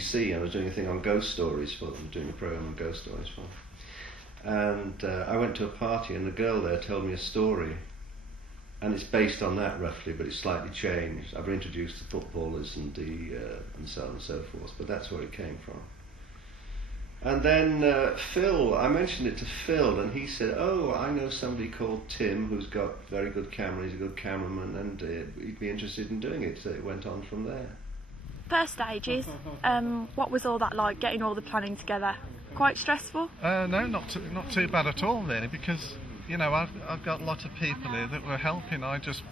BBC. I was doing a thing on ghost stories for them, doing a program on ghost stories for them. And I went to a party, and the girl there told me a story, and it's based on that roughly, but it's slightly changed. I've introduced the footballers and and so on and so forth, but that's where it came from. And then Phil, I mentioned it to Phil, and he said, "Oh, I know somebody called Tim who's got very good camera. He's a good cameraman, and he'd be interested in doing it." So it went on from there. First stages, what was all that like, getting all the planning together? Quite stressful? No, not too bad at all, really, because, you know, I've got a lot of people here that were helping. I just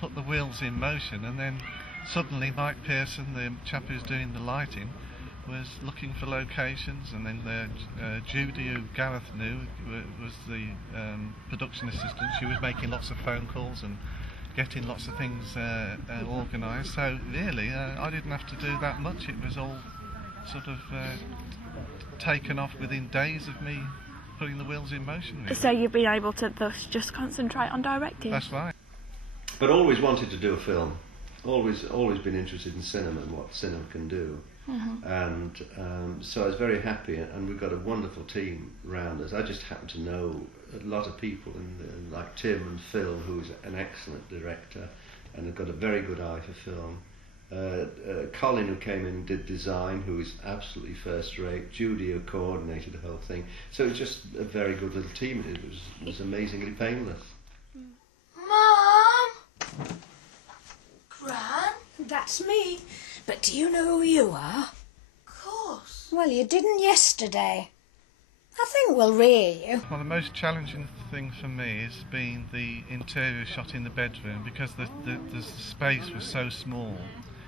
put the wheels in motion, and then suddenly Mike Pearson, the chap who's doing the lighting, was looking for locations, and then Judy, who Gareth knew, was the production assistant. She was making lots of phone calls and getting lots of things organised. So really, I didn't have to do that much. It was all sort of taken off within days of me putting the wheels in motion. Really. So you've been able to thus just concentrate on directing? That's right. But always wanted to do a film. Always been interested in cinema and what cinema can do. Mm-hmm. And so I was very happy, and we've got a wonderful team around us. I just happen to know a lot of people, like Tim and Phil, who's an excellent director and have got a very good eye for film. Colin, who came in and did design, who is absolutely first rate. Judy, who coordinated the whole thing. So it was just a very good little team. It was amazingly painless. Mom! Gran? That's me. But do you know who you are? Of course. Well, you didn't yesterday. I think we'll rear you. Well, the most challenging thing for me has been the interior shot in the bedroom, because the space was so small.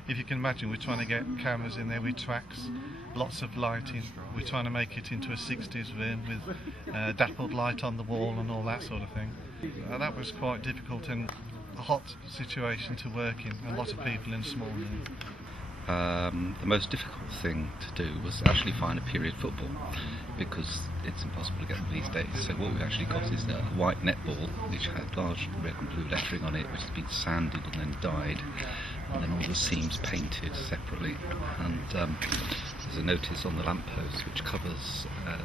If you can imagine, we're trying to get cameras in there with tracks, lots of lighting. We're trying to make it into a 60s room with dappled light on the wall and all that sort of thing. That was quite difficult and a hot situation to work in, a lot of people in a small room. The most difficult thing to do was actually find a period football, because it's impossible to get them these days. So what we've actually got is a white netball which had large red and blue lettering on it, which has been sanded and then dyed, and then all the seams painted separately. And there's a notice on the lamppost which covers a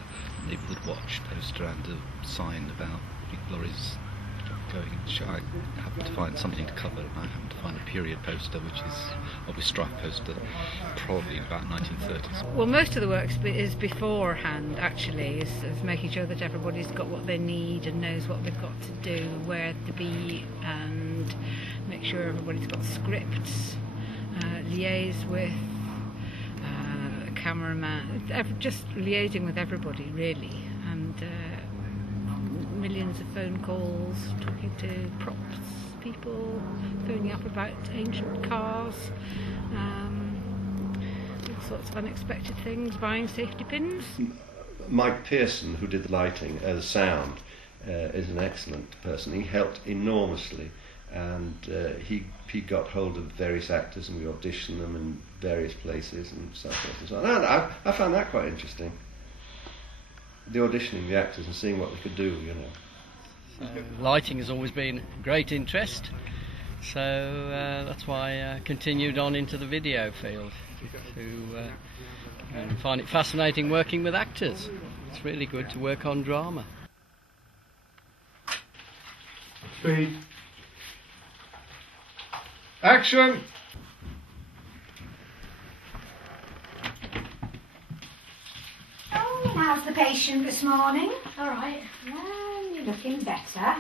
neighbourhood watch poster and a sign about big lorries going. I happened to find something to cover, and I happened to find a period poster, which is a stripe poster, probably about 1930s. Well, most of the work is beforehand, actually, is making sure that everybody's got what they need and knows what they've got to do, where to be, and make sure everybody's got scripts, liaise with cameraman, just liaising with everybody, really, and millions of phone calls, talking to props people, phoning up about ancient cars, all sorts of unexpected things, buying safety pins. Mike Pearson, who did the lighting, the sound, is an excellent person. He helped enormously, and he got hold of various actors, and we auditioned them in various places and so forth and so on. And I found that quite interesting. The auditioning the actors and seeing what they could do, you know. Lighting has always been a great interest, so that's why I continued on into the video field to find it fascinating working with actors. It's really good to work on drama. Speed. Action! How's the patient this morning? All right. You're looking better.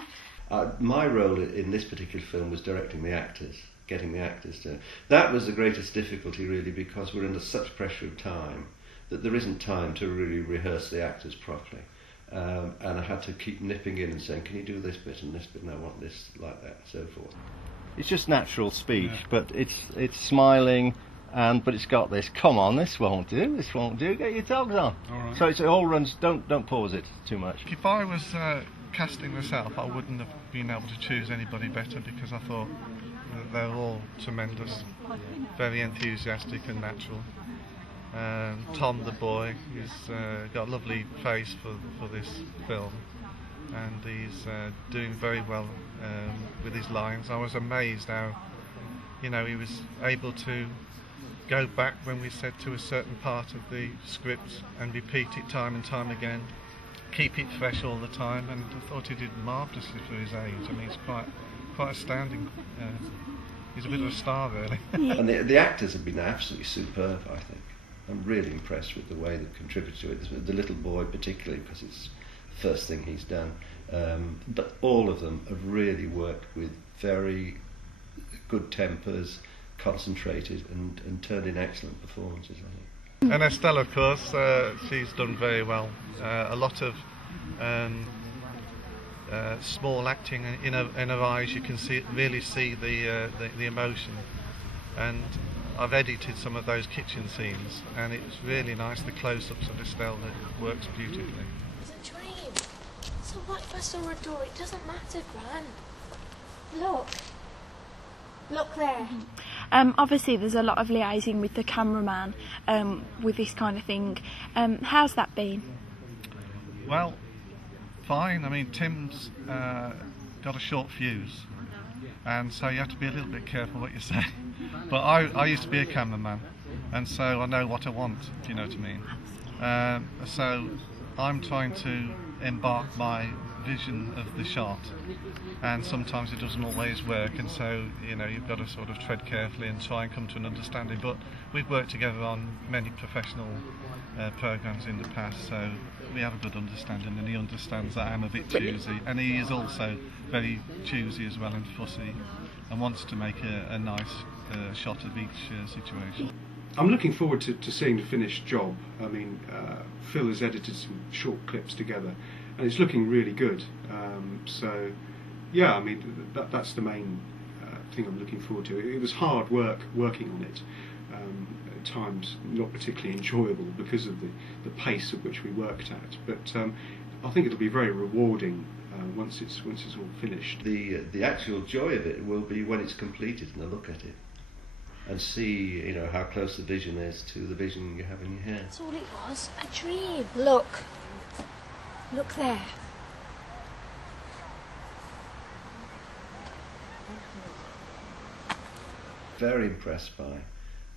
My role in this particular film was directing the actors, getting the actors to... That was the greatest difficulty, really, because we're under such pressure of time that there isn't time to really rehearse the actors properly. And I had to keep nipping in and saying, can you do this bit and this bit, and I want this like that, and so forth. It's just natural speech, but it's smiling... but it's got this. Come on, this won't do. This won't do. Get your togs on. All right. So it all runs. Don't pause it too much. If I was casting myself, I wouldn't have been able to choose anybody better, because I thought that they're all tremendous, very enthusiastic and natural. Tom, the boy, he's got a lovely face for this film, and he's doing very well with his lines. I was amazed how, you know, he was able to go back when we said to a certain part of the script and repeat it time and time again, keep it fresh all the time, and I thought he did marvellously for his age. I mean, it's quite astounding. He's a bit of a star, really. And the actors have been absolutely superb, I think. I'm really impressed with the way they've contributed to it. The little boy particularly, because it's the first thing he's done. But all of them have really worked with very good tempers, concentrated, and turned in excellent performances, I think. And Estelle, of course, she's done very well. A lot of small acting in her eyes. You can really see the emotion. And I've edited some of those kitchen scenes, and it's really nice, the close-ups of Estelle, that works beautifully. It's a dream. It's a white vest or a door. It doesn't matter, Gran. Look. Look there. Obviously there's a lot of liaising with the cameraman with this kind of thing. How's that been? Well, fine. I mean, Tim's got a short fuse, and so you have to be a little bit careful what you say. But I used to be a cameraman, and so I know what I want, if you know what I mean. So I'm trying to embark my vision of the shot, and sometimes it doesn't always work, and so you've got to sort of tread carefully and try and come to an understanding. But we've worked together on many professional programs in the past, so we have a good understanding, and he understands that I'm a bit choosy, and he is also very choosy as well and fussy, and wants to make a nice shot of each situation. I'm looking forward to seeing the finished job. I mean, Phil has edited some short clips together, and it's looking really good. So, yeah, I mean, that's the main thing I'm looking forward to. It was hard work working on it. At times not particularly enjoyable because of the pace at which we worked at. But I think it'll be very rewarding once it's all finished. The actual joy of it will be when it's completed and I look at it and see how close the vision is to the vision you have in your head. That's all it was, a dream. Look. Look there. Very impressed by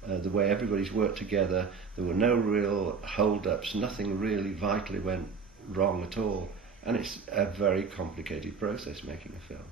the way everybody's worked together. There were no real hold-ups, nothing really vitally went wrong at all, and it's a very complicated process making a film.